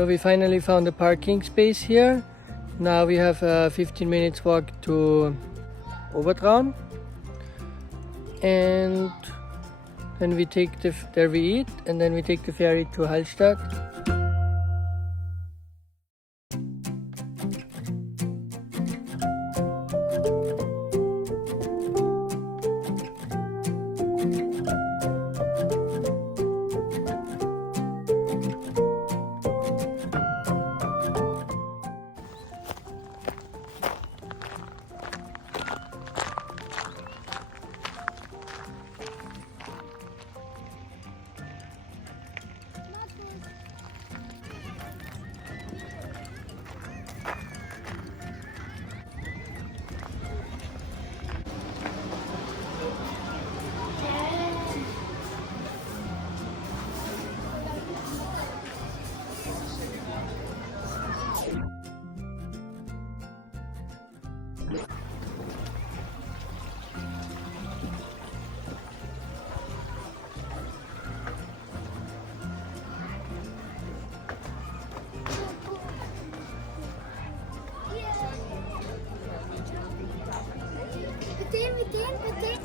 So we finally found a parking space here. Now we have a 15 minutes walk to Obertraun. And then we take there we eat, and then we take the ferry to Hallstatt.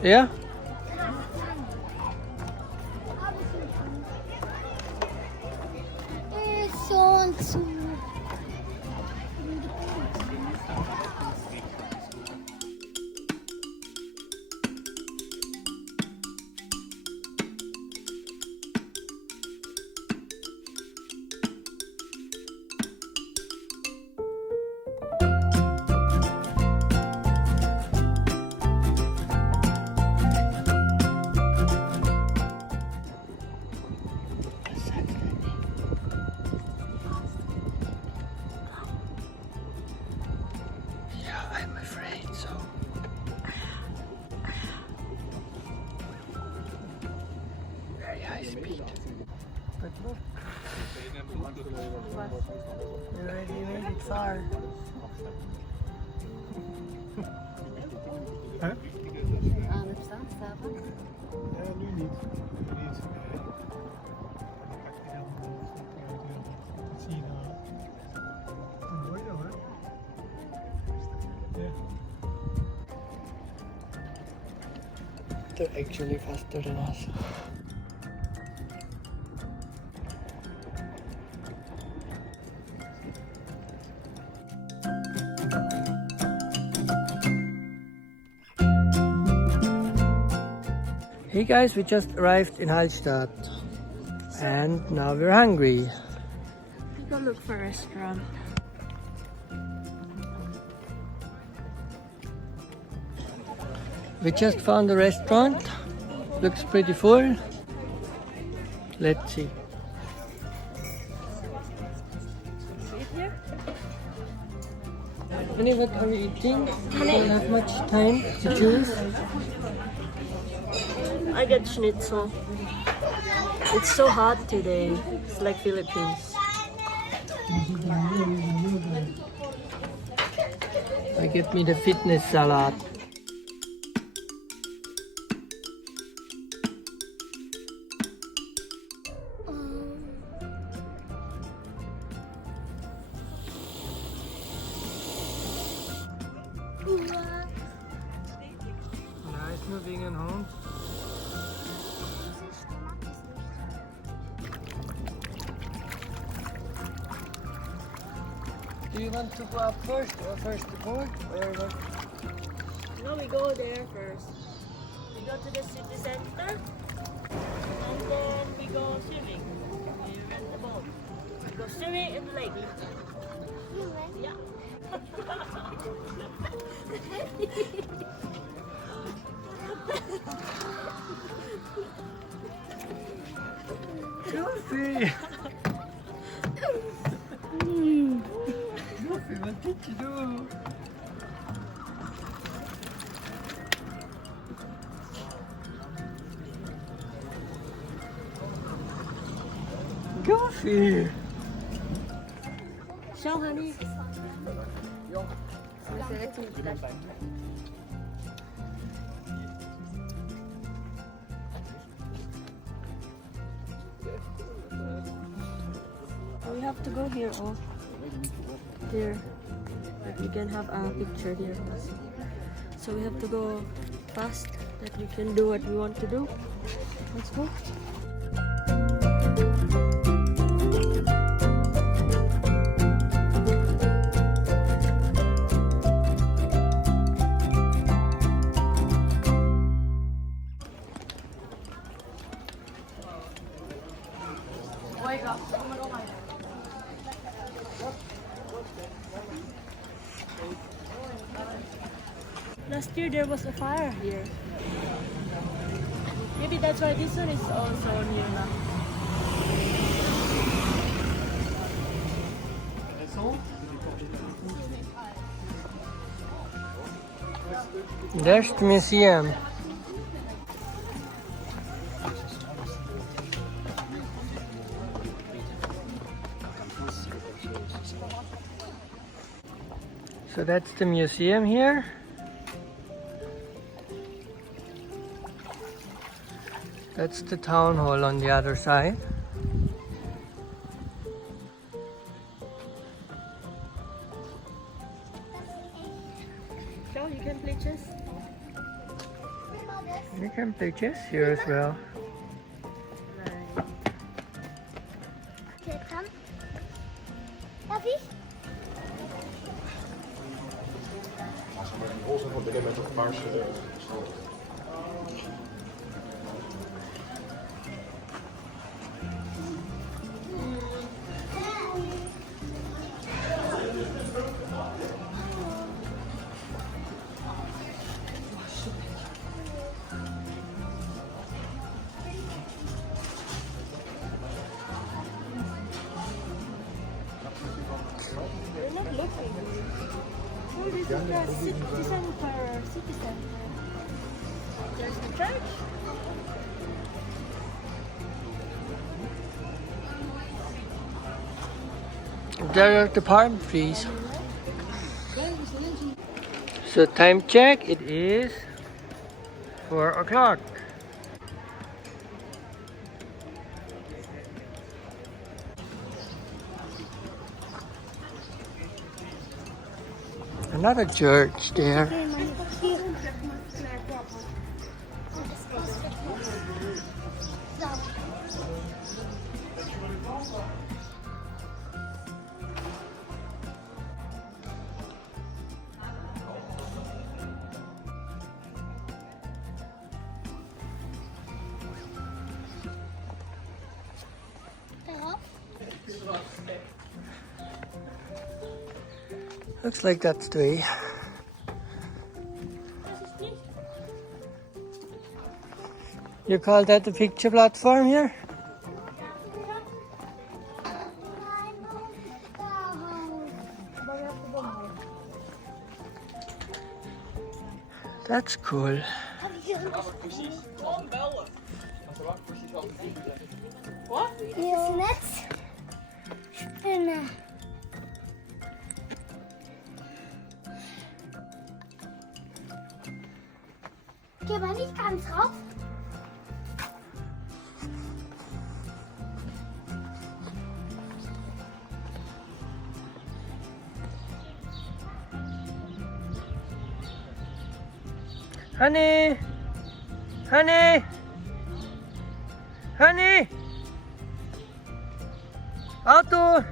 Ja? So und so. You already made it far. Huh? Nu niet. Dat zie je nou. Mooi dan, hè? Ja. They're actually faster than us. Hey guys, we just arrived in Hallstatt and now we're hungry. We go look for a restaurant. We just found a restaurant. Looks pretty full. Let's see. Honey, what are you eating? You don't have much time to choose. I get schnitzel. It's so hot today. It's like Philippines. I get me the fitness salad. Nice moving in home. Do you want to go up first or first the board or what? No, we go there first. We go to the city center and then we go swimming. We rent the boat. We go swimming in the lake. Yeah. Goofy! Goofy, what did you do? Goofy! Show, honey. we have to go here. Oh, here. You can have a picture here also. So we have to go fast that we can do what we want to do. Let's go. Last year there was a fire here. Maybe that's why this one is also near now. There's the museum. So that's the museum here. That's the town hall on the other side. So you can play chess. You can play chess here as well. Okay, komm. Darf ich? Als we met een roze van binnen met een paarse. We're not looking. Oh, this is the city center. City center. There's the church. There are the palm trees. So time check, it is 4 o'clock. Another church there. Looks like that's the way. You call that the picture platform here? That's cool. Hier ist Netz. Spinne. Geh aber nicht ganz rauf. Honey! Honey! Honey! Auto!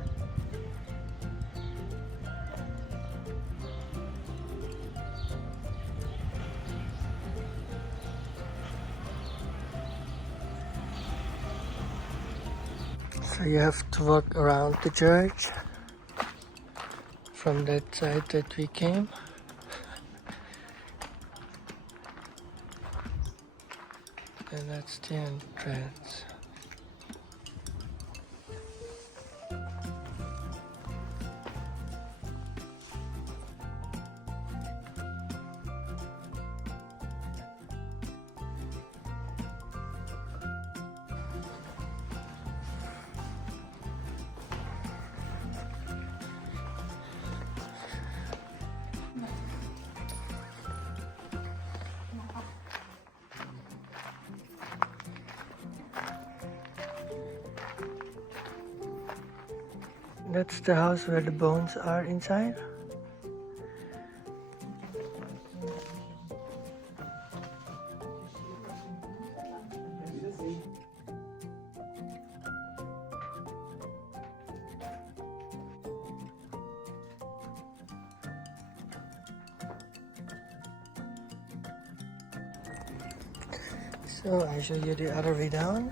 So you have to walk around the church from that side that we came. And that's the entrance. That's the house where the bones are inside. So I show you the other way down.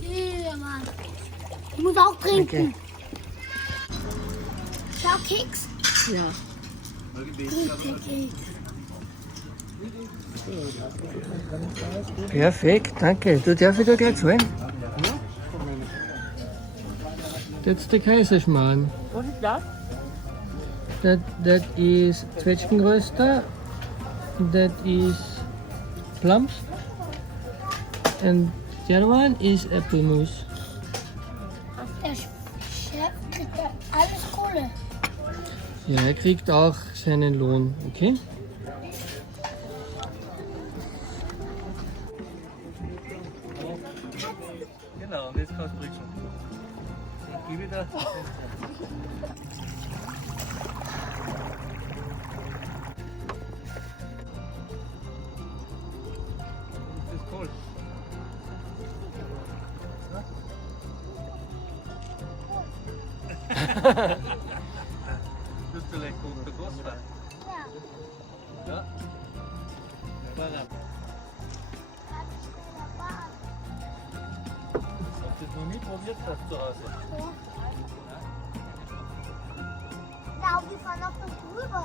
Ja, Mann. Ich muss auch trinken. Okay. Schau, Keks. Ja. Perfekt, danke. Du darfst wieder gleich zahlen. That's the Kaiserschmarrn. Was ist das? That is Zwetschgenröster. That is plums. And the other one is apple mousse. Der Chef kriegt ja alles Kohle. Ja, er kriegt auch seinen Lohn, okay? Genau, und jetzt kannst du rückschauen. Ich geh wieder. Das ist cool. Bist du leicht gut begossen? Ja? Voilà. Habt ihr noch nie probiert, das zu Hause? Ja, die fahren auch noch drüber.